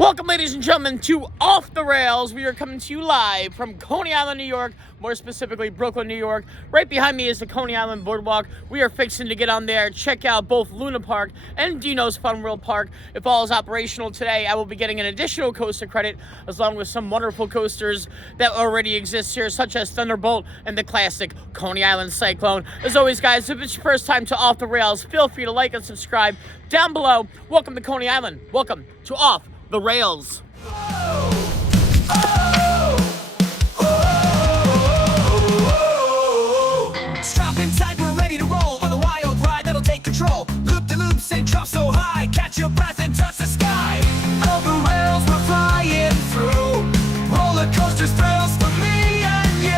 Welcome, ladies and gentlemen, to Off the Rails. We are coming to you live from Coney Island, New York, more specifically Brooklyn, New York. Right behind me is the Coney Island Boardwalk. We are fixing to get on there, check out both Luna Park and Dino's Fun World Park. If all is operational today, I will be getting an additional coaster credit, along with some wonderful coasters that already exist here, such as Thunderbolt and the classic Coney Island Cyclone. As always, guys, if it's your first time to Off the Rails, feel free to like and subscribe down below. Welcome to Coney Island. Welcome to Off the Rails. Strap inside, we're ready to roll on the wild ride that'll take control. Loop the loops and drop so high, catch your breath and touch the sky. All the rails we're flying through, roller coasters, thrills for me and you.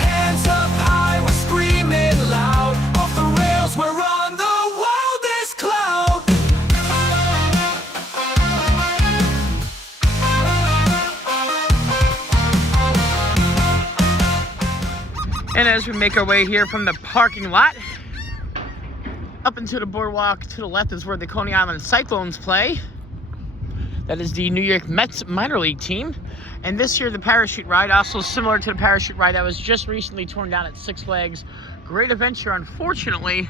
Hands up high, we're screaming loud. Off the rails, we're on the wildest cloud. And as we make our way here from the parking lot up into the boardwalk, to the left is where the Coney Island Cyclones play. That is the New York Mets minor league team. And this year, the parachute ride, also similar to the parachute ride that was just recently torn down at Six Flags. Great adventure, unfortunately.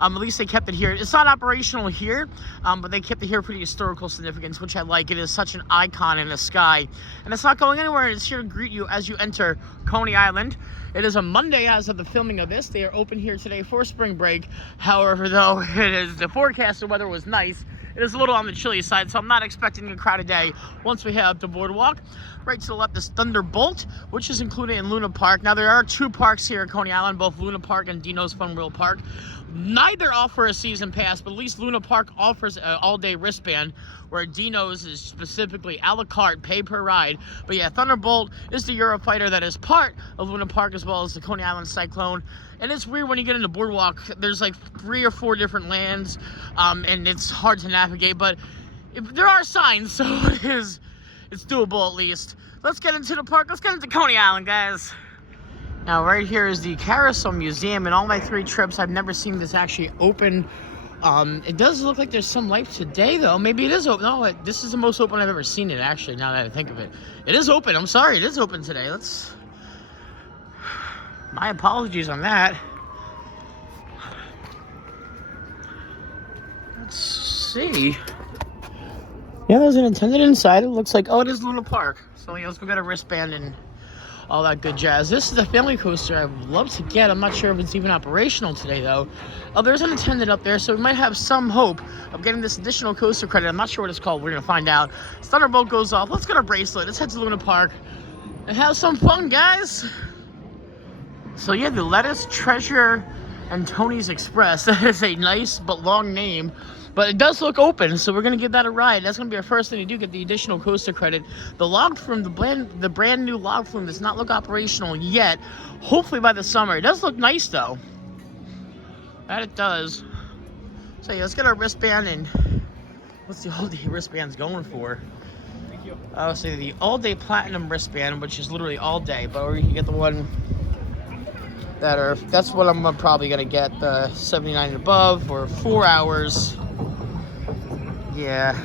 At least they kept it here. It's not operational here, but they kept it here for the historical significance, which I like. It is such an icon in the sky. And it's not going anywhere. It's here to greet you as you enter Coney Island. It is a Monday as of the filming of this. They are open here today for spring break. However, though, the forecast of weather was nice. It is a little on the chilly side, so I'm not expecting a crowded day once we head up the boardwalk. Right to the left is Thunderbolt, which is included in Luna Park. Now, there are two parks here at Coney Island, both Luna Park and Dino's Fun World Park. Neither offer a season pass, but at least Luna Park offers an all-day wristband, where Dino's is specifically a la carte, pay per ride. But yeah, Thunderbolt is the Eurofighter that is part of Luna Park, as well as the Coney Island Cyclone. And it's weird when you get into Boardwalk. There's like 3 or 4 different lands, and it's hard to navigate. But there are signs, so it's doable at least. Let's get into the park. Let's get into Coney Island, guys. Now, right here is the Carousel Museum. In all my 3 trips, I've never seen this actually open. It does look like there's some life today, though. Maybe it is open. No, this is the most open I've ever seen it, actually, now that I think of it. It is open. I'm sorry. It is open today. My apologies on that. Let's see. Yeah, there's an attendant inside. It looks like, oh, it is Luna Park. So, yeah, let's go get a wristband and all that good jazz. This is a family coaster I would love to get. I'm not sure if it's even operational today, though. Oh, there's an attendant up there, so we might have some hope of getting this additional coaster credit. I'm not sure what it's called. We're going to find out. Thunderbolt goes off. Let's get a bracelet. Let's head to Luna Park and have some fun, guys. So, yeah, the Lettuce, Treasure, and Tony's Express. That is a nice but long name. But it does look open, so we're going to give that a ride. That's going to be our first thing to do, get the additional coaster credit. The log flume, the brand new log flume does not look operational yet. Hopefully by the summer. It does look nice, though. That it does. So yeah, let's get our wristband, and what's the all-day wristbands going for? Thank you. I would say the all-day platinum wristband, which is literally all day, but or you can get the one that's what I'm probably going to get, the 79 and above, or 4 hours. Yeah.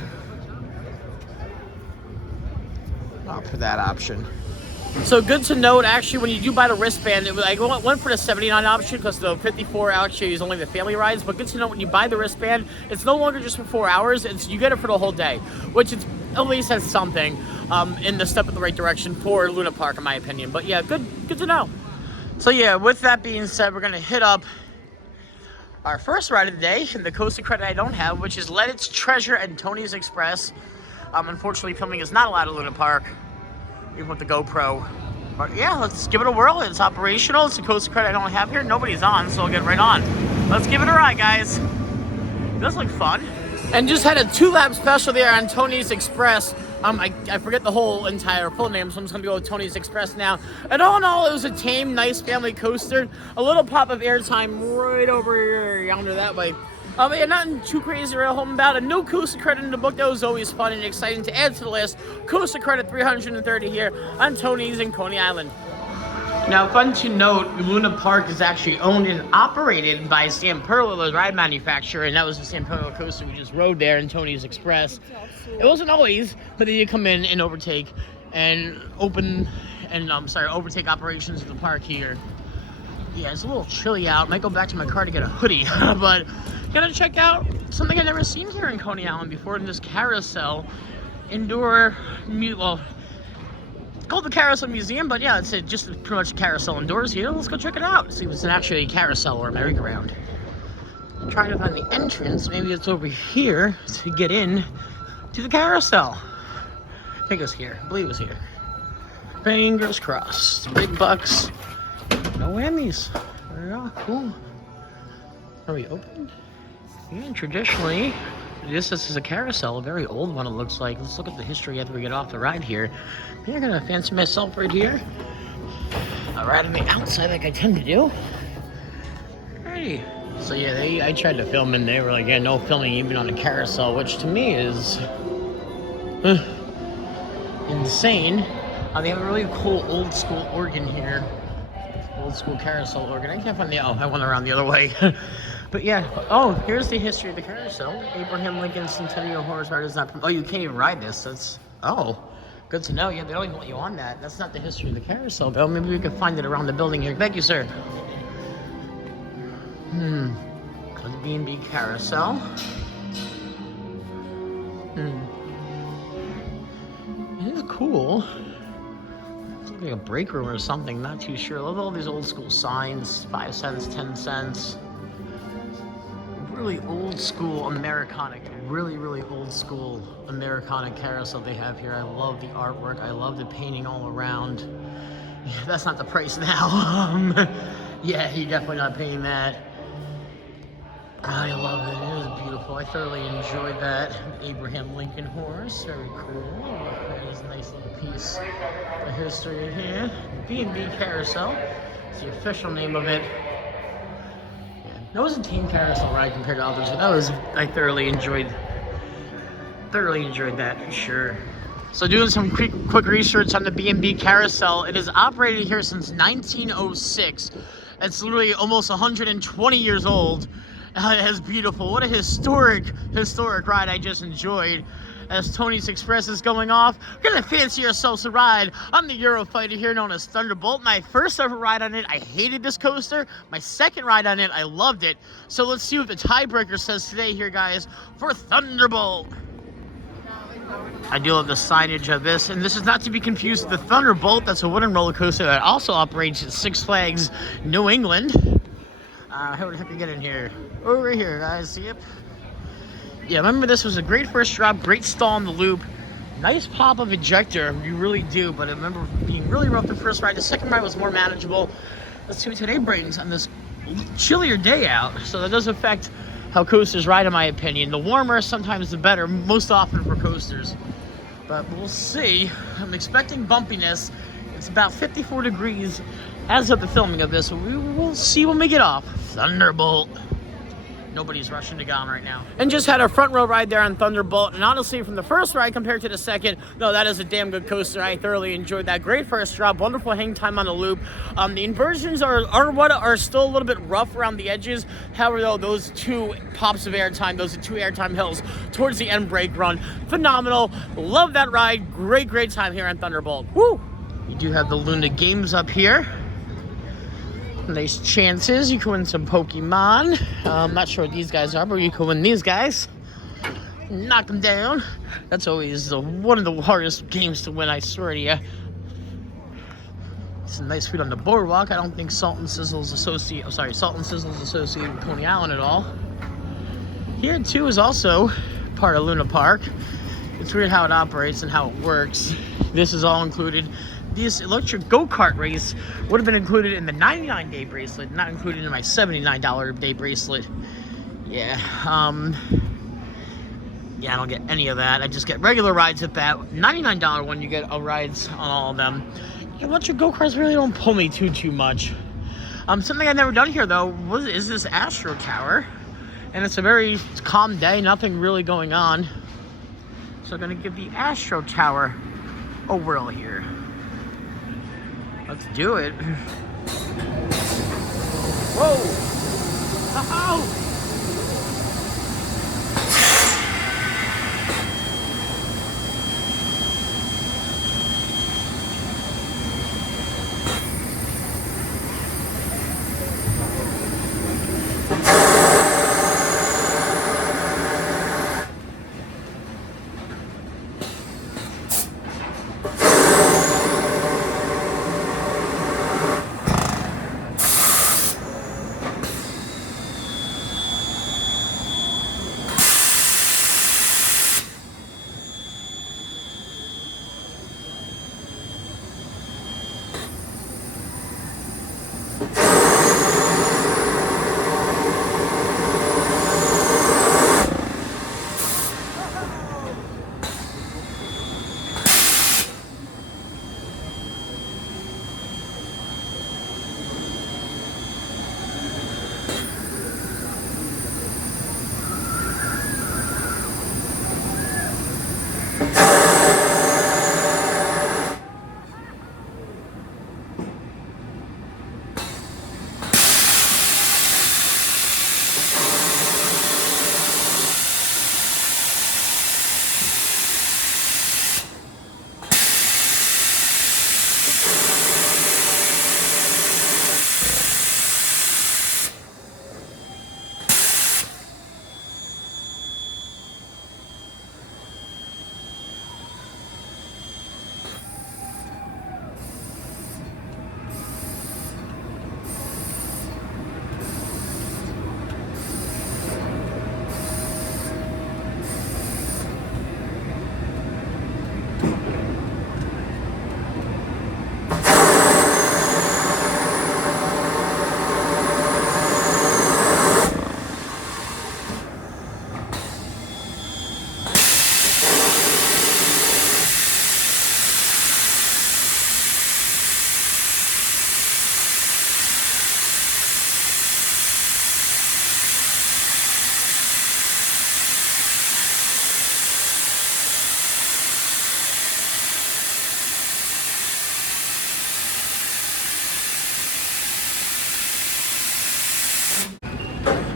Opt for that option. So good to note, actually, when you do buy the wristband, I went for the 79 option because the 54 actually is only the family rides. But good to know, when you buy the wristband, it's no longer just for 4 hours. You get it for the whole day, which is, at least has something in the step in the right direction for Luna Park, in my opinion. But yeah, good to know. So yeah, with that being said, we're gonna hit up our first ride of the day, and the coaster credit I don't have, which is Lettuce, Treasure, and Tony's Express. Unfortunately, filming is not allowed at Luna Park, even with the GoPro. But yeah, let's give it a whirl. It's operational. It's a coaster credit I don't have here. Nobody's on, so I'll get right on. Let's give it a ride, guys. It does look fun. And just had a 2-lap special there on Tony's Express. I forget the whole entire full name, so I'm just going to go with Tony's Express now. And all in all, it was a tame, nice family coaster. A little pop of airtime right over here, yonder that way. But yeah, nothing too crazy to home about. A no coaster credit in the book. That was always fun and exciting to add to the list. Coaster credit 330 here on Tony's in Coney Island. Now, fun to note, Luna Park is actually owned and operated by Samperlo, the ride manufacturer, and that was the Samperlo coaster we just rode there in Tony's Express. It wasn't always, but they did come in and overtake overtake operations of the park here. Yeah, it's a little chilly out. Might go back to my car to get a hoodie, but gonna check out something I've never seen here in Coney Island before in this carousel indoor called the Carousel Museum, but yeah, it's just pretty much a carousel indoors here. Let's go check it out. See if it's actually a carousel or a merry-go-round. I'm trying to find the entrance. Maybe it's over here to get in to the carousel. I think it was here. I believe it was here. Fingers crossed. Big bucks. No whammies. There we go. Cool. Are we open? Yeah, and traditionally, this is a carousel, a very old one it looks like. Let's look at the history after we get off the ride here. I'm gonna fancy myself right here. I'll ride on the outside like I tend to do. Alrighty. So yeah, I tried to film and they were like, yeah, no filming even on a carousel, which to me is insane. They have a really cool old school organ here. Old school carousel organ. I can't find the, I went around the other way. But yeah, here's the history of the carousel. Abraham Lincoln Centennial Horse Ride is not, you can't even ride this. That's, good to know. Yeah, they don't even want you on that. That's not the history of the carousel, though. Maybe we can find it around the building here. Thank you, sir. The B&B Carousel. It is cool. It's like a break room or something. Not too sure. I love all these old school signs. 5 cents, 10 cents. Really old school Americana, really old school Americana carousel they have here. I love the artwork. I love the painting all around. Yeah, that's not the price now. Yeah, you're definitely not paying that. I love it. It was beautiful. I thoroughly enjoyed that. Abraham Lincoln horse, very cool. That is a nice little piece of history here. B&B Carousel. It's the official name of it. That was a team carousel ride compared to others, but I thoroughly enjoyed that for sure. So doing some quick research on the B&B Carousel, it is operated here since 1906. It's literally almost 120 years old. It is beautiful. What a historic ride I just enjoyed. As Tony's Express is going off, we're gonna fancy ourselves a ride on the Eurofighter here known as Thunderbolt. My first ever ride on it, I hated this coaster. My second ride on it, I loved it. So let's see what the tiebreaker says today here, guys, for Thunderbolt. I do love the signage of this, and this is not to be confused with the Thunderbolt. That's a wooden roller coaster that also operates at Six Flags New England. How the heck do we get in here? Over here, guys. Yep. Yeah, remember this was a great first drop, great stall in the loop, nice pop of ejector, you really do, but I remember being really rough the first ride. The second ride was more manageable. Let's see what today brings on this chillier day out. So that does affect how coasters ride, in my opinion. The warmer, sometimes the better, most often for coasters. But we'll see. I'm expecting bumpiness. It's about 54 degrees as of the filming of this, so we will see when we get off. Thunderbolt. Nobody's rushing to get on right now. And just had a front row ride there on Thunderbolt. And honestly, from the first ride compared to the second, no, that is a damn good coaster. I thoroughly enjoyed that. Great first drop, wonderful hang time on the loop. The inversions are still a little bit rough around the edges. However, though, those 2 pops of airtime, those are 2 airtime hills towards the end brake run, phenomenal. Love that ride. Great time here on Thunderbolt. Woo! You do have the Luna games up here. Nice chances. You can win some Pokemon. I'm not sure what these guys are, but you can win these guys. Knock them down. That's always one of the hardest games to win, I swear to you. Some nice food on the boardwalk. I don't think Salt and Sizzle's associated with Coney Island at all. Here too is also part of Luna Park. It's weird how it operates and how it works. This is all included. This electric go-kart race would have been included in the $99-day bracelet, not included in my $79-day bracelet. Yeah, yeah, I don't get any of that. I just get regular rides at that. $99 one, you get rides on all of them. Electric go-karts really don't pull me too much. Something I've never done here, though, is this Astro Tower. And it's a very calm day, nothing really going on. So I'm going to give the Astro Tower a whirl here. Let's do it. Whoa! Oh!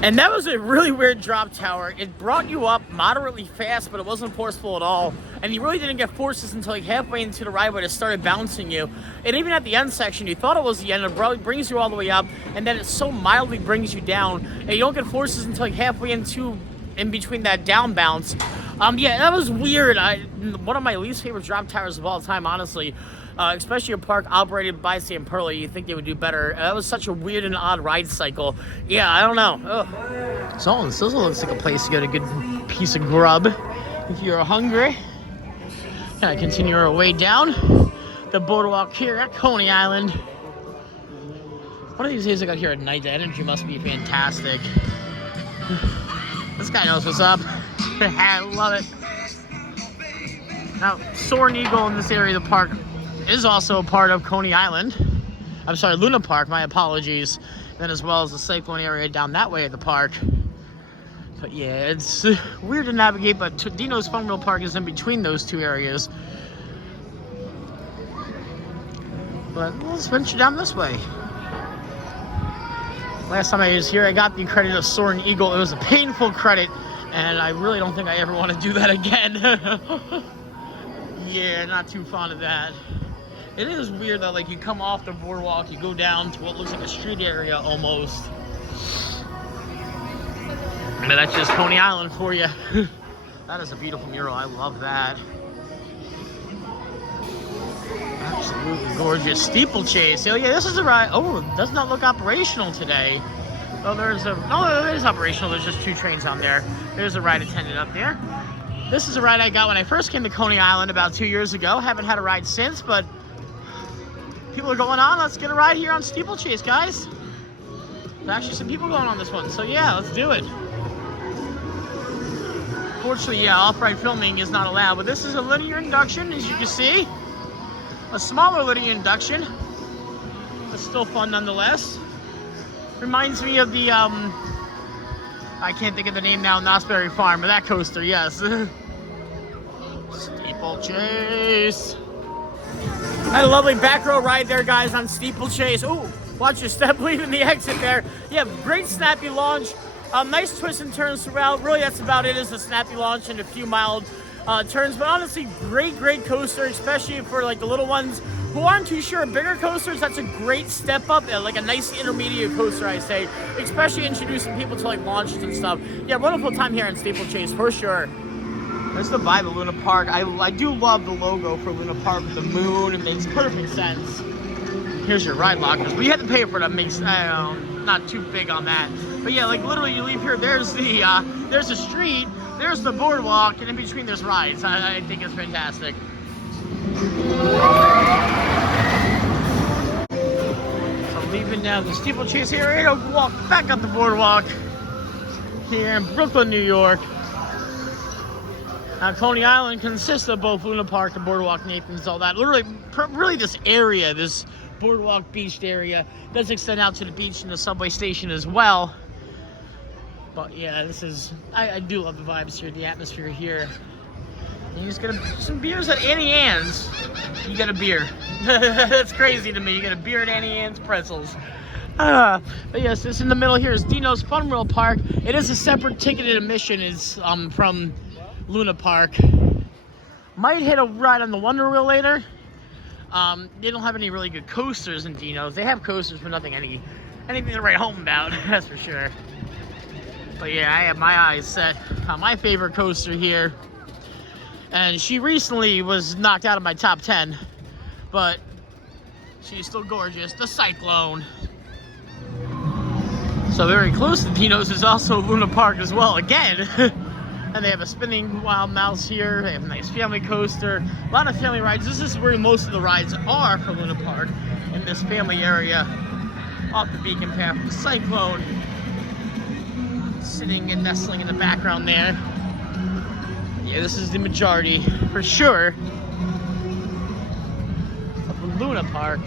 And that was a really weird drop tower. It brought you up moderately fast, but it wasn't forceful at all. And you really didn't get forces until like halfway into the ride when it started bouncing you. And even at the end section, you thought it was the end. It brings you all the way up, and then it so mildly brings you down. And you don't get forces until like halfway in between that down bounce. Yeah, that was weird. One of my least favorite drop towers of all time, honestly. Especially a park operated by St. Pearly, you think they would do better. That was such a weird and odd ride cycle. Yeah, I don't know. Ugh. So, this also looks like a place to get a good piece of grub if you're hungry. Gonna continue our way down the boardwalk here at Coney Island. One of these days I got here at night, the energy must be fantastic. This guy knows what's up. I love it. Now, Soaring Eagle in this area of the park is also a part of Coney Island. I'm sorry, Luna Park, my apologies. Then as well as the Cyclone area down that way of the park. But yeah, it's weird to navigate, but Dino's Fun Wheel Park is in between those two areas. But let's venture down this way. Last time I was here, I got the credit of Soaring Eagle. It was a painful credit, and I really don't think I ever want to do that again. Yeah, not too fond of that. It is weird that, like, you come off the boardwalk, you go down to what looks like a street area almost. But that's just Coney Island for you. That is a beautiful mural. I love that. Absolutely gorgeous. Steeplechase. Oh, yeah, this is a ride. Oh, it does not look operational today. Oh, no, it is operational. There's just 2 trains on there. There's a ride attendant up there. This is a ride I got when I first came to Coney Island about 2 years ago. Haven't had a ride since, but people are going on. Let's get a ride here on Steeplechase, guys. There's actually some people going on this one, so yeah, let's do it. Fortunately, yeah, off-ride filming is not allowed, but this is a linear induction, as you can see. A smaller linear induction, but still fun nonetheless. Reminds me of the, I can't think of the name now, Knott's Berry Farm, but that coaster, yes. Steeplechase. Had a lovely back row ride there, guys, on Steeplechase. Ooh, watch your step leaving the exit there. Yeah, great snappy launch. Nice twists and turns throughout. Really, that's about it, is a snappy launch and a few mild turns. But honestly, great coaster, especially for like the little ones who aren't too sure. Bigger coasters, that's a great step up, like a nice intermediate coaster, I say. Especially introducing people to like launches and stuff. Yeah, wonderful time here in Steeplechase, for sure. That's the vibe of Luna Park. I do love the logo for Luna Park with the moon. It makes perfect sense. Here's your ride lockers, but you have to pay for it. That makes, I don't know, not too big on that. But yeah, like literally you leave here, there's the street, there's the boardwalk, and in between there's rides. I think it's fantastic. So leaving now the Steeplechase area, to walk back up the boardwalk here in Brooklyn, New York. Coney Island consists of both Luna Park, the boardwalk, Nathan's, all that. Literally, really this area, this boardwalk beached area, does extend out to the beach and the subway station as well. But yeah, this is, I do love the vibes here, the atmosphere here. And you just get some beers at Annie Ann's. You get a beer. That's crazy to me. You get a beer at Annie Ann's Pretzels. But yes, this in the middle here is Dino's Fun World Park. It is a separate ticketed admission. It's from Luna Park. Might hit a ride on the Wonder Wheel later. They don't have any really good coasters in Dino's. They have coasters, but anything to write home about. That's for sure. But yeah, I have my eyes set on my favorite coaster here, and she recently was knocked out of my top 10, but she's still gorgeous. The Cyclone. So very close to Dino's is also Luna Park as well. Again. And they have a spinning wild mouse here. They have a nice family coaster. A lot of family rides. This is where most of the rides are for Luna Park, in this family area. Off the beacon path of the Cyclone. Sitting and nestling in the background there. Yeah, this is the majority, for sure, of Luna Park.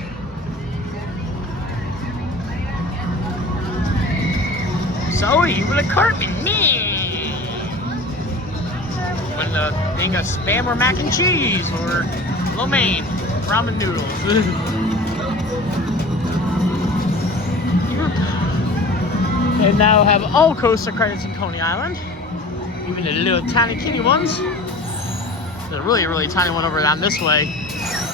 So, you gonna cart with me? When the thing of spam or mac and cheese or lo mein, ramen noodles. And now have all coaster credits in Coney Island, even the little tiny kitty ones. There's a really tiny one over down this way.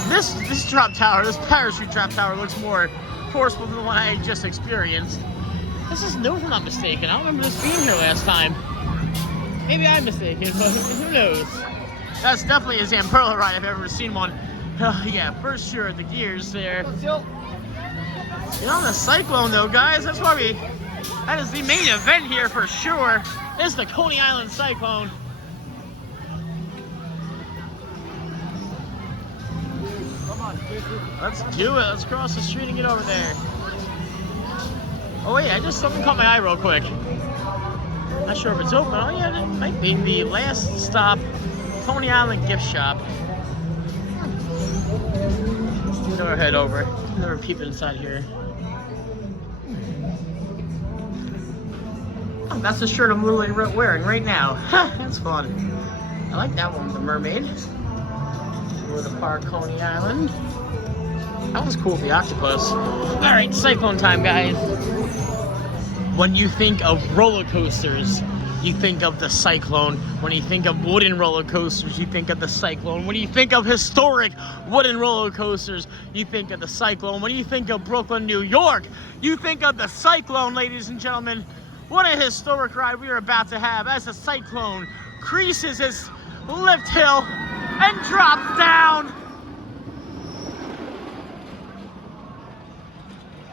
This drop tower, this parachute drop tower, looks more forceful than the one I just experienced. This is new if I'm not mistaken. I don't remember this being here last time. Maybe I'm mistaken, but who knows? That's definitely a Zamperla ride if I've ever seen one. Yeah, for sure, the gears there. You know, the Cyclone though, guys, that is the main event here for sure. It's the Coney Island Cyclone. Come on, let's do it. Let's cross the street and get over there. Oh wait, something caught my eye real quick. Not sure if it's open. Oh yeah, it might be the last stop, Coney Island gift shop. Go head over. Never peep inside here. Oh, that's the shirt I'm literally wearing right now. That's fun. I like that one, the mermaid. Or the park, Coney Island. That was cool, the octopus. All right, Cyclone time, guys. When you think of roller coasters, you think of the Cyclone. When you think of wooden roller coasters, you think of the Cyclone. When you think of historic wooden roller coasters, you think of the Cyclone. When you think of Brooklyn, New York, you think of the Cyclone, ladies and gentlemen. What a historic ride we are about to have as the Cyclone creases his lift hill and drops down.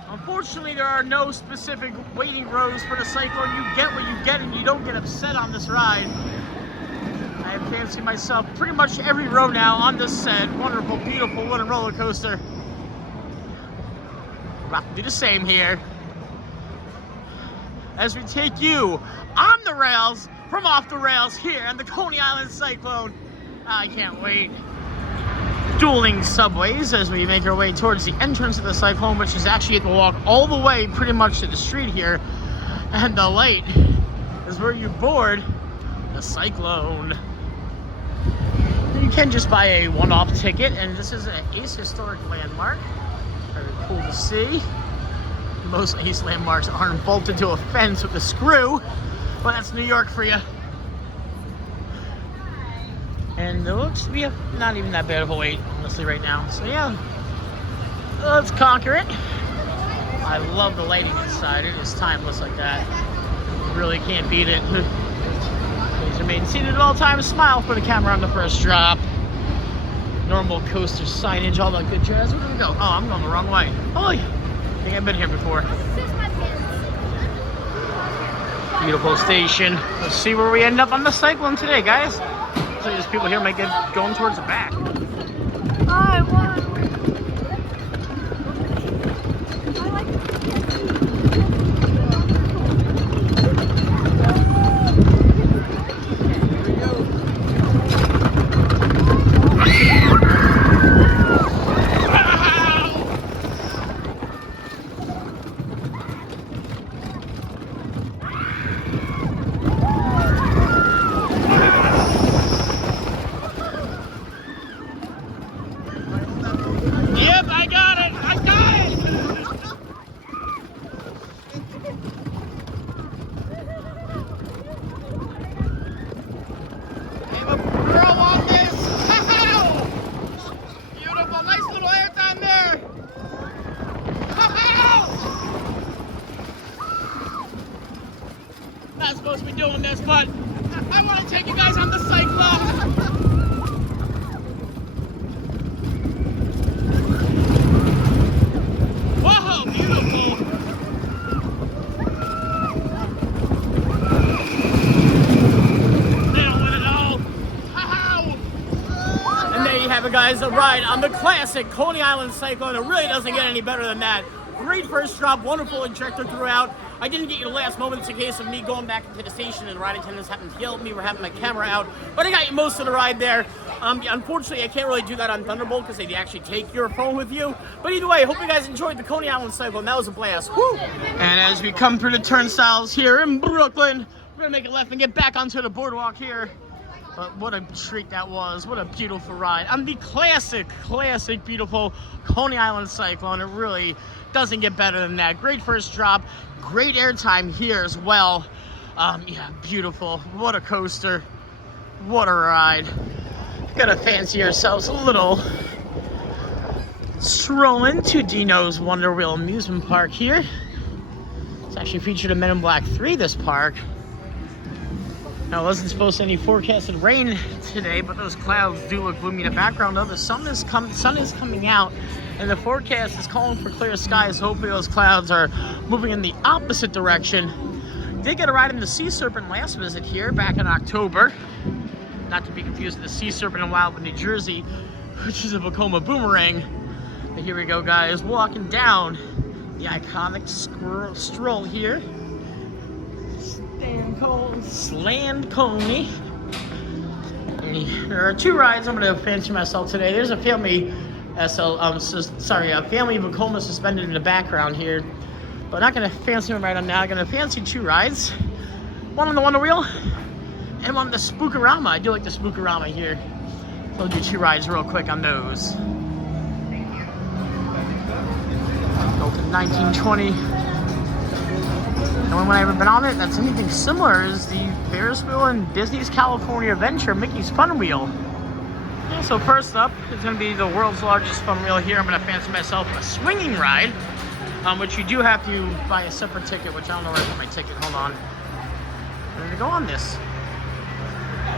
Unfortunately, there are no specific waiting rows for the Cyclone. You get what you get and you don't get upset on this ride. I have fancied myself pretty much every row now on this said wonderful, beautiful wooden roller coaster. We're about to do the same here as we take you on the rails from off the rails here on the Coney Island Cyclone. I can't wait. Dueling subways as we make our way towards the entrance of the Cyclone, which is actually you have to walk all the way pretty much to the street here. And the light is where you board the Cyclone. You can just buy a one-off ticket, and this is an Ace historic landmark. Very cool to see. Most Ace landmarks aren't bolted to a fence with a screw. Well, that's New York for you. And it looks to be not even that bad of a wait, honestly, right now. So yeah, let's conquer it. I love the lighting inside. It is timeless like that. You really can't beat it. Please remain seated at all times. Smile for the camera on the first drop. Normal coaster signage, all that good jazz. Where do we go? Oh, I'm going the wrong way. Oh, I think I've been here before. Beautiful station. Let's see where we end up on the Cyclone today, guys. So there's people here might get going towards the back. I want. Not supposed to be doing this, but I want to take you guys on the Cyclone. Whoa, beautiful. Nailed it all. And there you have it, guys, a ride on the classic Coney Island Cyclone. It really doesn't get any better than that. Great first drop, wonderful injector throughout. I didn't get you the last moment. It's a case of me going back into the station and the ride attendants happened to yell at me. We're having my camera out, but I got you most of the ride there. Unfortunately, I can't really do that on Thunderbolt because they actually take your phone with you. But either way, I hope you guys enjoyed the Coney Island Cyclone. That was a blast. Woo! And as we come through the turnstiles here in Brooklyn, we're gonna make a left and get back onto the boardwalk here. But what a treat that was. What a beautiful ride on the classic, beautiful Coney Island Cyclone. It really doesn't get better than that. Great first drop, great airtime here as well. Yeah, beautiful. What a coaster. What a ride. Gotta fancy ourselves a little strolling to Dino's Wonder Wheel amusement park here. It's actually featured in Men in Black 3, this park. Now, it wasn't supposed to any forecasted rain today, but those clouds do look gloomy in the background. Though the sun is coming out, and the forecast is calling for clear skies. Hopefully, those clouds are moving in the opposite direction. Did get a ride in the Sea Serpent last visit here back in October. Not to be confused with the Sea Serpent in Wildwood, New Jersey, which is a Vekoma boomerang. But here we go, guys, walking down the iconic stroll here. Sland Coney. There are two rides I'm going to fancy myself today. There's a family a family Vekoma suspended in the background here. But not going to fancy one right on now. I'm going to fancy two rides. One on the Wonder Wheel and one on the Spookarama. I do like the Spookarama here. So I'll do two rides real quick on those. Built in 1920. The only one I've ever been on it that's anything similar is the Ferris wheel in Disney's California Adventure, Mickey's Fun Wheel. Yeah, so first up is going to be the world's largest fun wheel here. I'm going to fancy myself a swinging ride, which you do have to buy a separate ticket, which I don't know where I put my ticket. Hold on. I'm going to go on this.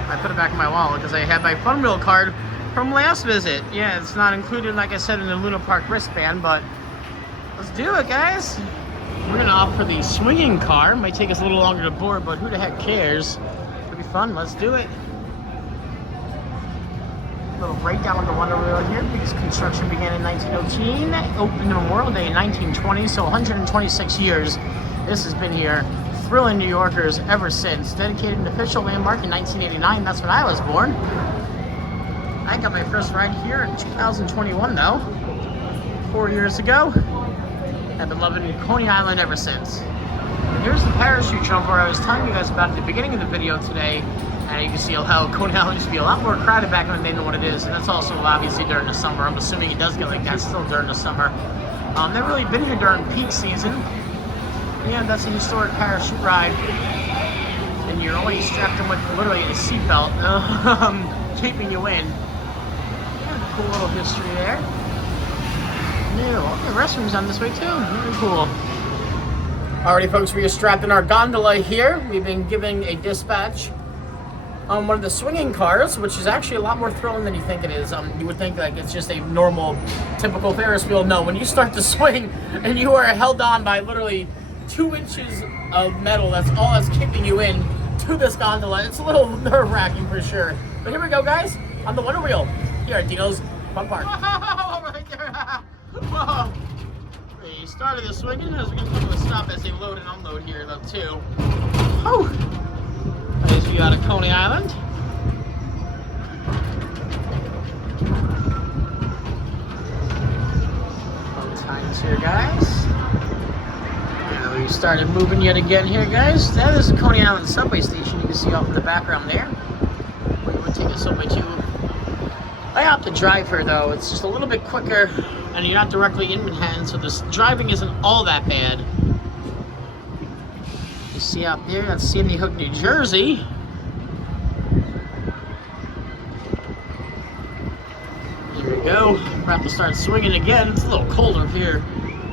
I put it back in my wallet because I had my fun wheel card from last visit. Yeah, it's not included, like I said, in the Luna Park wristband, but let's do it, guys. We're gonna opt for the swinging car. Might take us a little longer to board, but who the heck cares? It'll be fun. Let's do it. A little breakdown on the Wonder Wheel here because construction began in 1918, opened Memorial Day in 1920, so 126 years. This has been here, thrilling New Yorkers ever since. Dedicated an official landmark in 1989. That's when I was born. I got my first ride here in 2021, though. 4 years ago. I've been loving Coney Island ever since. And here's the parachute jump where I was telling you guys about at the beginning of the video today. And you can see how Coney Island used to be a lot more crowded back in the day than what it is. And that's also obviously during the summer. I'm assuming it does get like that still during the summer. They've really been here during peak season. Yeah, that's a historic parachute ride. And you're only strapped in with literally a seatbelt, keeping you in. Yeah, cool little history there. Yeah, the restrooms on this way too. Very cool. Alrighty, folks, we are strapped in our gondola here. We've been giving a dispatch on one of the swinging cars, which is actually a lot more thrilling than you think it is. You would think like it's just a normal, typical Ferris wheel. No, when you start to swing and you are held on by literally 2 inches of metal, that's all that's keeping you in to this gondola. It's a little nerve-wracking for sure. But here we go, guys, on the Wonder Wheel here at Dino's Fun Park. Right there. Whoa. We started the swinging as we're going to come to a stop as they load and unload here, though, too. Oh. Nice view out of Coney Island. Fun times here, guys. And we started moving yet again here, guys. That is the Coney Island subway station you can see off in the background there. We would take a subway to. I opt to drive here, though. It's just a little bit quicker, and you're not directly in Manhattan, so this driving isn't all that bad. You see out there, that's Sandy Hook, New Jersey. Here we go. We're about to start swinging again. It's a little colder up here.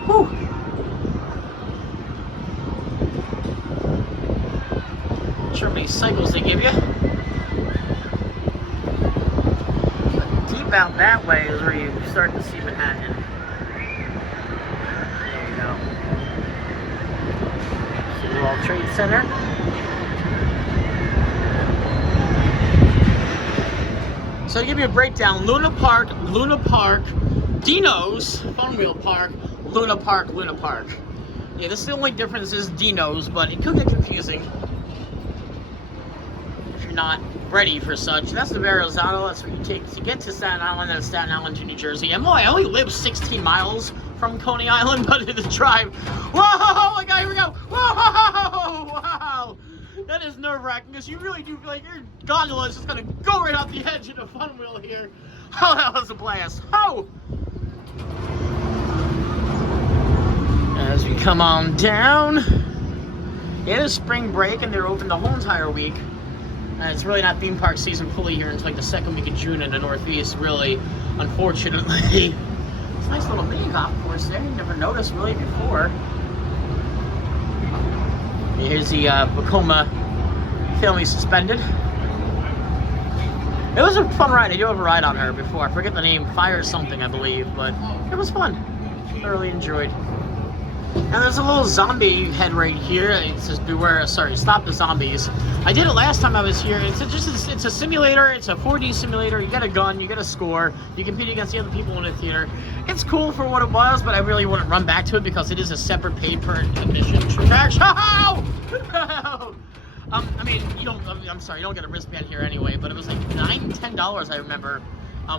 Whew. Not sure how many cycles they give you. But deep out that way is where you start to see Manhattan. World Trade Center. So to give you a breakdown, Luna Park, Dino's, Fun Wheel Park, Luna Park. Yeah, this is the only difference is Dino's, but it could get confusing if you're not ready for such. That's the Verrazano. That's what you take to get to Staten Island, and Staten Island to New Jersey. And boy, I only live 16 miles from Coney Island, but the drive. Whoa, my God, here we go. Whoa, wow. That is nerve-wracking because you really do feel like your gondola is just going to go right off the edge of the Fun Wheel here. Oh, that was a blast. Oh! As we come on down, it is spring break and they're open the whole entire week. And it's really not theme park season fully here until like the second week of June in the Northeast, really, unfortunately. It's a nice little mini golf course there. You never noticed really before. Here's the Vekoma Family Suspended. It was a fun ride. I do have a ride on her before. I forget the name, Fire something, I believe, but it was fun. Thoroughly enjoyed. And there's a little zombie head right here. It says beware, sorry, stop the zombies. I did it last time I was here. It's a simulator. It's a 4D simulator. You get a gun, you get a score, you compete against the other people in the theater. It's cool for what it was, but I really wouldn't run back to it because it is a separate paid per admission attraction. I mean, I'm sorry, you don't get a wristband here anyway, but it was like $9, $10, I remember,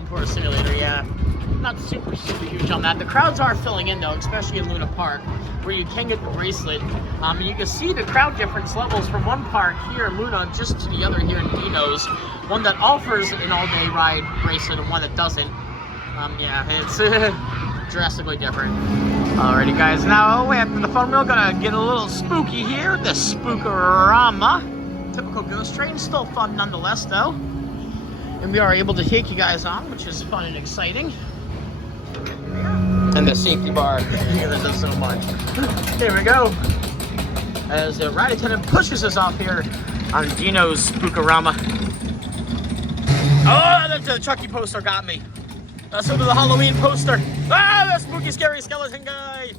for a simulator, yeah. Not super huge on that. The crowds are filling in though, especially in Luna Park, where you can get the bracelet. And you can see the crowd difference levels from one park here in Luna just to the other here in Dino's. One that offers an all-day ride bracelet and one that doesn't. Yeah, it's drastically different. Alrighty guys, now way after the Fun Wheel, gonna get a little spooky here at the Spookarama. Typical ghost train, still fun nonetheless though. And we are able to take you guys on, which is fun and exciting. And the safety bar here that does so much. Here we go. As the ride attendant pushes us off here on Dino's Spookarama. Oh, the Chucky poster got me. So did the Halloween poster. Ah, the spooky, scary skeleton guy.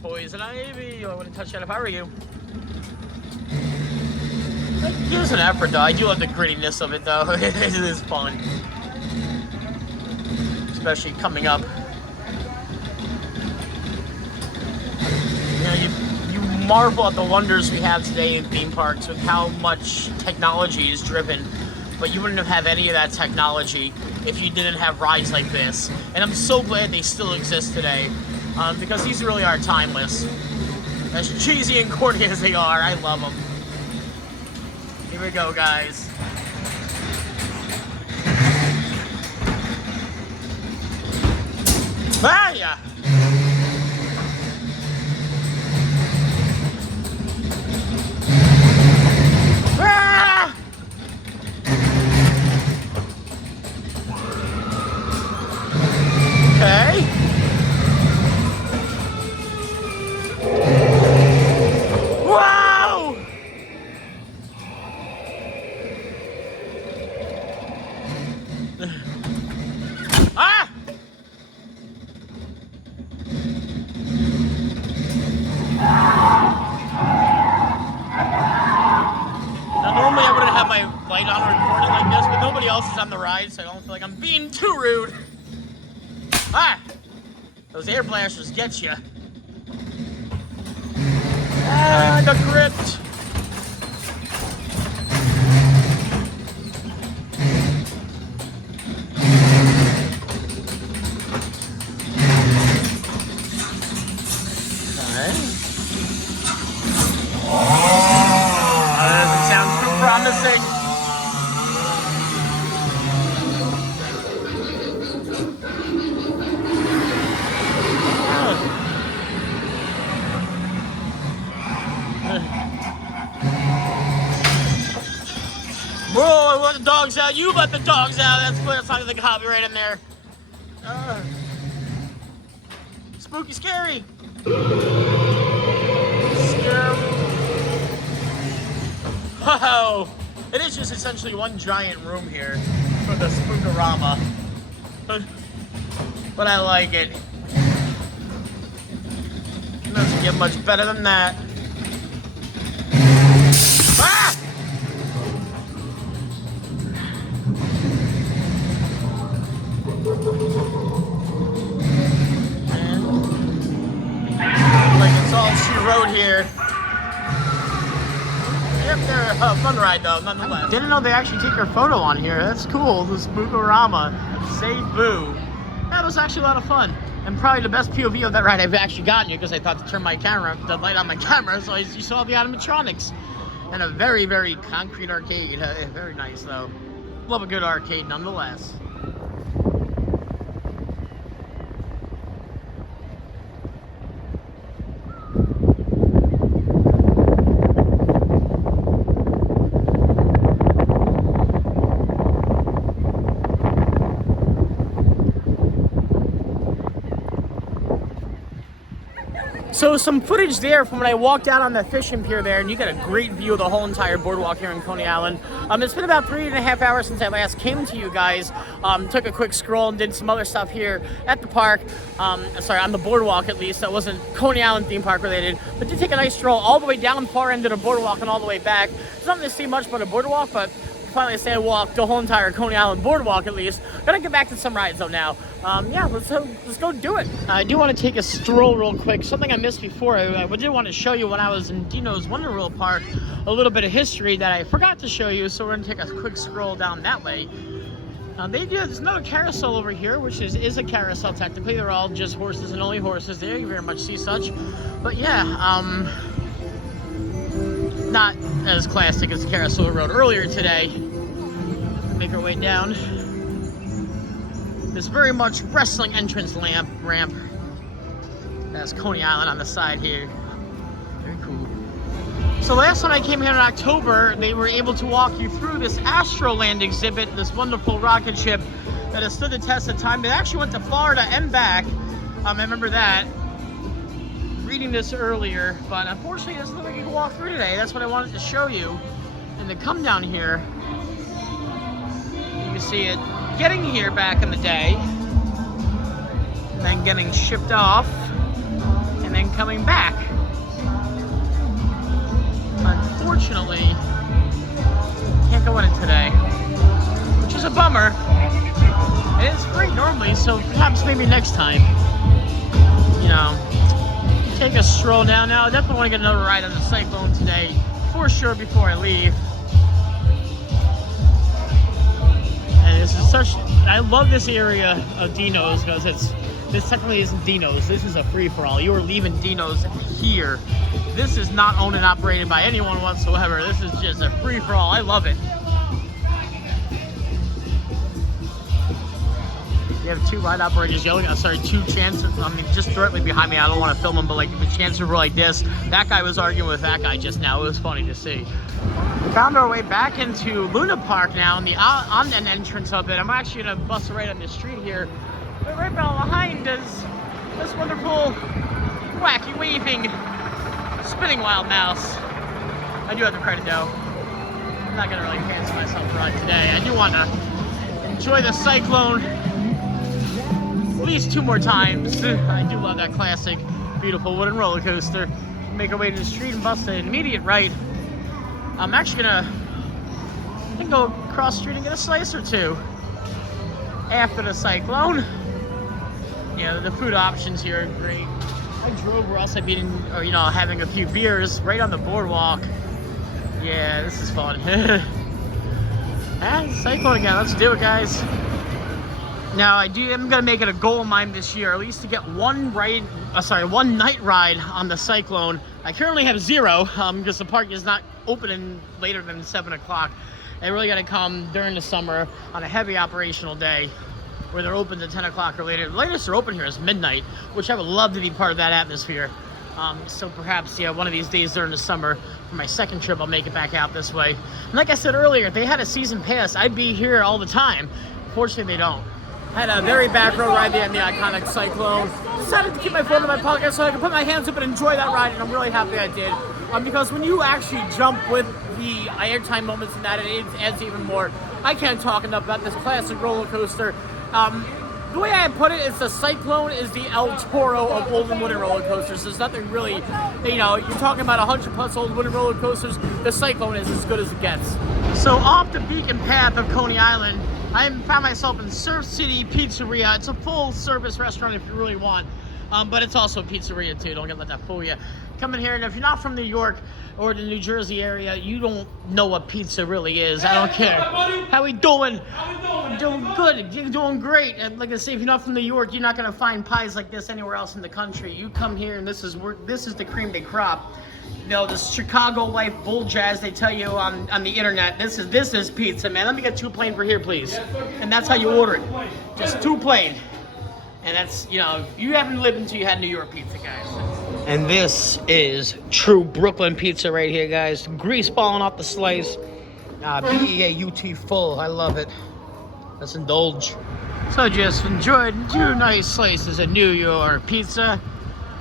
Poison ivy. Oh, I wouldn't touch that if I were you. Here's an effort though. I do love the grittiness of it though. It is fun. Especially coming up. You marvel at the wonders we have today in theme parks with how much technology is driven. But you wouldn't have any of that technology if you didn't have rides like this. And I'm so glad they still exist today. Because these really are timeless. As cheesy and corny as they are, I love them. Here we go, guys. Ah! Now, normally I wouldn't have my light on recording like this, but nobody else is on the ride, so I don't feel like I'm being too rude. Ah! Those air blasters get you. Ah, I got gripped. Doesn't sound too promising. Whoa, I let the dogs out. You let the dogs out. That's not the copyright in there. Spooky, scary. Wow, it is just essentially one giant room here for the Spookarama, but I like it. It doesn't get much better than that. Ah! And, like it's all she wrote here. Yep, they're a fun ride though, nonetheless. Didn't know they actually take your photo on here. That's cool. The Spookarama. Say boo. That was actually a lot of fun. And probably the best POV of that ride I've actually gotten you because I thought to turn my camera, the light on my camera, so you saw the animatronics. And a very, very concrete arcade. Very nice though. Love a good arcade nonetheless. So some footage there from when I walked out on the fishing pier there, and you get a great view of the whole entire boardwalk here in Coney Island. It's been about 3.5 hours since I last came to you guys. Took a quick scroll and did some other stuff here at the park. Sorry, on the boardwalk at least. That wasn't Coney Island theme park related, but did take a nice stroll all the way down the far end of the boardwalk and all the way back. There's nothing to see much but a boardwalk, but finally I walked the whole entire Coney Island boardwalk at least. Gotta get back to some rides though now. Yeah, let's go do it. I do want to take a stroll real quick. Something I missed before. I did want to show you when I was in Dino's Wonder World Park, a little bit of history that I forgot to show you, so we're gonna take a quick scroll down that way. There's another carousel over here, which is a carousel technically. They're all just horses and only horses there. You very much see such. But yeah, not as classic as the carousel we rode earlier today. Make our way down. This very much wrestling entrance ramp. That's Coney Island on the side here. Very cool. So last time I came here in October, they were able to walk you through this Astro Land exhibit, this wonderful rocket ship that has stood the test of time. It actually went to Florida and back. I remember that. Reading this earlier, but unfortunately there's nothing you can walk through today. That's what I wanted to show you. And to come down here, you can see it getting here back in the day, and then getting shipped off, and then coming back. Unfortunately, can't go in it today, which is a bummer. It is free normally, so perhaps maybe next time, you know, take a stroll down. Now I definitely want to get another ride on the Cyclone today, for sure, before I leave. And this is such, I love this area of Dino's because this technically isn't Dino's. This is a free-for-all. You are leaving Dino's here. This is not owned and operated by anyone whatsoever. This is just a free-for-all. I love it. You have two ride operators yelling, two chancers. I mean, just directly behind me. I don't want to film them, but like the chancers were like this. That guy was arguing with that guy just now. It was funny to see. We found our way back into Luna Park now, and on an entrance of it. I'm actually gonna bust right on the street here. But right behind is this wonderful, wacky, waving, spinning wild mouse. I do have the credit though. I'm not gonna really fancy myself for it today. I do want to enjoy the Cyclone at least 2 more times. I do love that classic, beautiful wooden roller coaster. Make our way to the street and bust an immediate right. I'm actually gonna go across the street and get a slice or two after the Cyclone. Yeah, the food options here are great. I drove, or else I'd be eating, or having a few beers right on the boardwalk. Yeah, this is fun. And Cyclone again, let's do it, guys. Now, I'm gonna make it a goal of mine this year, at least to get one night ride on the Cyclone. I currently have 0, because the park is not opening later than 7 o'clock. I really gotta come during the summer on a heavy operational day where they're open to 10 o'clock or later. The latest they're open here is midnight, which I would love to be part of that atmosphere. So perhaps, one of these days during the summer, for my second trip, I'll make it back out this way. And like I said earlier, if they had a season pass, I'd be here all the time. Fortunately, they don't. I had a very back row ride there in the iconic Cyclone. Decided to keep my phone in my pocket so I could put my hands up and enjoy that ride, and I'm really happy I did. Because when you actually jump with the airtime moments and that, it adds even more. I can't talk enough about this classic roller coaster. The way I put it is the Cyclone is the El Toro of old and wooden roller coasters. There's nothing really, you're talking about 100+ old wooden roller coasters. The Cyclone is as good as it gets. So off the beacon path of Coney Island, I found myself in Surf City Pizzeria. It's a full service restaurant if you really want, but it's also a pizzeria too. Don't let that fool you. Come in here, and if you're not from New York or the New Jersey area, you don't know what pizza really is. I don't care. How we doing? Doing good. You're doing great. And like I say, if you're not from New York, you're not gonna find pies like this anywhere else in the country. You come here, and this is the cream de crop. The Chicago Life Bull Jazz, they tell you on the internet, this is pizza, man. Let me get 2 plain for here, please. And that's how you order it. Just 2 plain. And that's, you haven't lived until you had New York pizza, guys. And this is true Brooklyn pizza right here, guys. Grease falling off the slice. B-E-A-U-T full. I love it. Let's indulge. So just enjoyed 2 nice slices of New York pizza.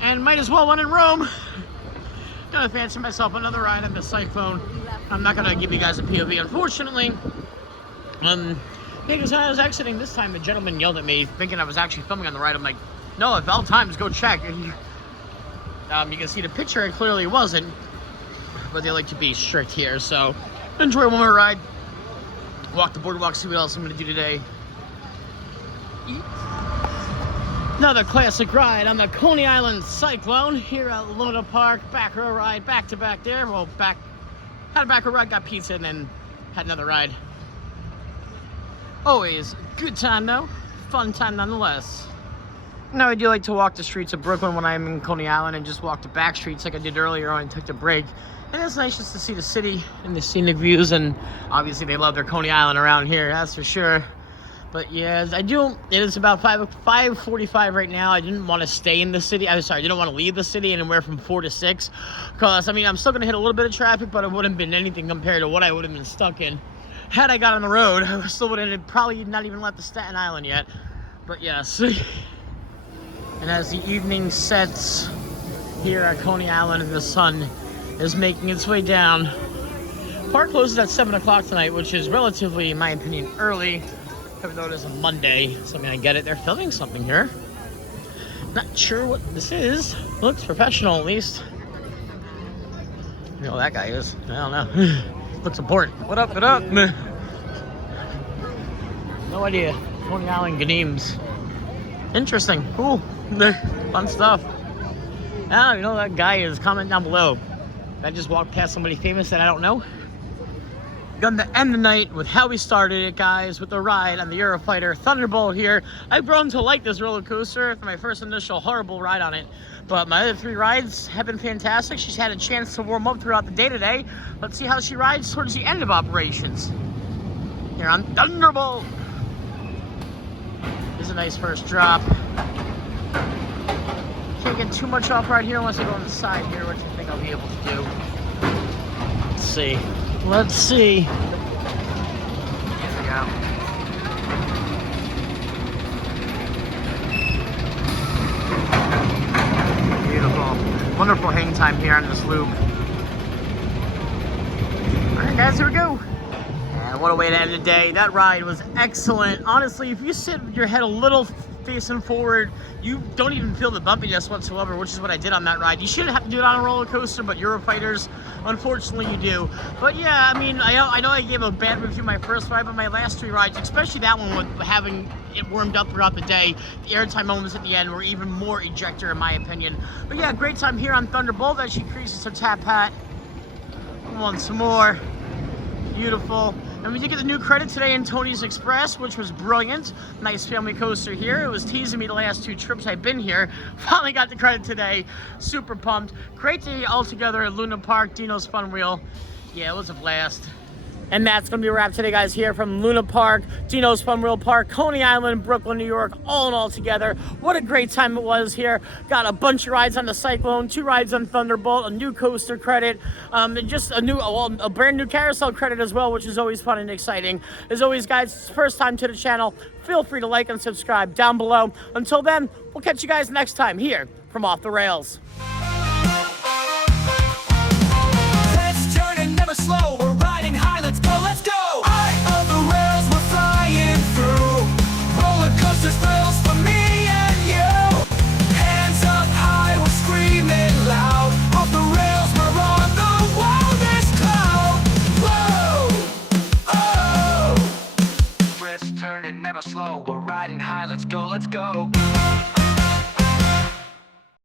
And might as well one in Rome. Gonna fancy myself another ride on the Cyclone. I'm not gonna give you guys a POV, unfortunately. Because when I was exiting this time, a gentleman yelled at me, thinking I was actually filming on the ride. I'm like, no, if all times, go check. And you can see the picture, it clearly wasn't. But they like to be strict here, so enjoy one more ride. Walk the boardwalk, see what else I'm gonna do today. Another classic ride on the Coney Island Cyclone here at Luna Park. Back row ride, back to back there. Well, had a back row ride, got pizza, and then had another ride. Always a good time though, fun time nonetheless. Now I do like to walk the streets of Brooklyn when I'm in Coney Island and just walk the back streets like I did earlier on and took the break. And it's nice just to see the city and the scenic views, and obviously they love their Coney Island around here, that's for sure. But yeah, it is about 5:45 right now. I didn't want to stay in the city. I didn't want to leave the city anywhere from 4 to 6. Because, I'm still going to hit a little bit of traffic, but it wouldn't have been anything compared to what I would have been stuck in. Had I got on the road, I still would have probably not even left the Staten Island yet. But yes. And as the evening sets here at Coney Island and the sun is making its way down. Park closes at 7 o'clock tonight, which is relatively, in my opinion, early. Even though it is a Monday. I get it. They're filming something here. Not sure what this is. Looks professional, at least. You know who that guy is. I don't know. Looks important. What up? What up? No idea. Coney Island Ganeems. Interesting. Cool. Fun stuff. Ah, you know who that guy is. Comment down below. I just walked past somebody famous that I don't know. Gonna end the night with how we started it, guys, with the ride on the Eurofighter Thunderbolt here. I've grown to like this roller coaster after my first initial horrible ride on it, but my other 3 rides have been fantastic. She's had a chance to warm up throughout the day today. Let's see how she rides towards the end of operations here on Thunderbolt. This is a nice first drop. Can't get too much off right here unless I go on the side here, which I think I'll be able to do. Let's see. Let's see. Here we go. Beautiful. Wonderful hang time here on this loop. Alright guys, here we go. And what a way to end the day. That ride was excellent. Honestly, if you sit with your head a little facing forward, you don't even feel the bumpiness whatsoever, which is what I did on that ride. You shouldn't have to do it on a roller coaster, but Eurofighters, unfortunately you do. But yeah, I mean, I know I gave a bad review my first ride, but my last 3 rides, especially that one with having it warmed up throughout the day, the airtime moments at the end were even more ejector in my opinion. But yeah, great time here on Thunderbolt as she creases her tap hat. Come on, some more. Beautiful. And we did get the new credit today in Tony's Express, which was brilliant. Nice family coaster here. It was teasing me the last 2 trips I've been here. Finally got the credit today. Super pumped. Great day all together at Luna Park, Dino's Fun Wheel. Yeah, it was a blast. And that's going to be a wrap today, guys, here from Luna Park, Dino's Fun Wheel Park, Coney Island, Brooklyn, New York, all in all together. What a great time it was here. Got a bunch of rides on the Cyclone, 2 rides on Thunderbolt, a new coaster credit, and just a brand new carousel credit as well, which is always fun and exciting. As always, guys, it's the first time to the channel. Feel free to like and subscribe down below. Until then, we'll catch you guys next time here from Off the Rails. Let's turn and never slow. We're riding high, let's go, let's go. Eye of the rails, we're flying through. Roller coasters, thrills for me and you. Hands up high, we're screaming loud. Off the rails, we're on the wildest cloud. Whoa, oh. Let's turn and never slow. We're riding high, let's go, let's go.